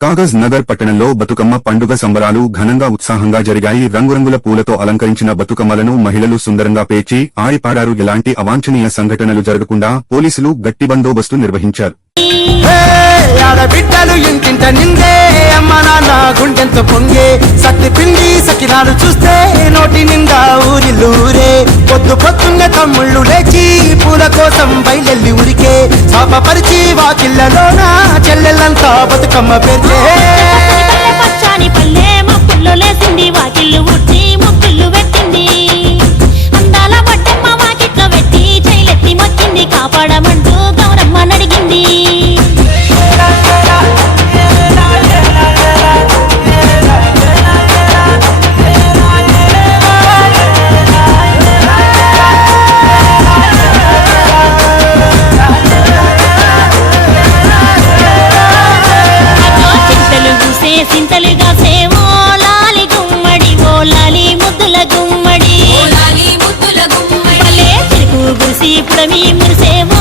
కాగజ్ నగర్ పట్టణంలో బతుకమ్మ పండుగ సంబరాలు ఘనంగా ఉత్సాహంగా జరిగాయి. రంగురంగుల పూలతో అలంకరించిన బతుకమ్మలను మహిళలు సుందరంగా పేర్చి ఆడిపాడారు ఎలాంటి అవాంఛనీయ సంఘటనలు జరగకుండా పోలీసులు గట్టి బందోబస్తు నిర్వహించారు. నిందే చూస్తే నిండా పొద్దు పొద్దున్న తమ్ముళ్ళు లేచి పూల కోసం బయలెల్లి ఉరికే శాపపరిచి వాకిళ్ళలోనా చెల్లెళ్ళంతా బతుకమ్మ పేర్చే. సింతలుగా సేవో లాలి గుమ్మడి ఓ లాలి ముద్దుల గుమ్మడి. లాలి ముద్దుల గుమ్మడి. పల్లె చెరుకు గురిసి పుడమి మురిసేవో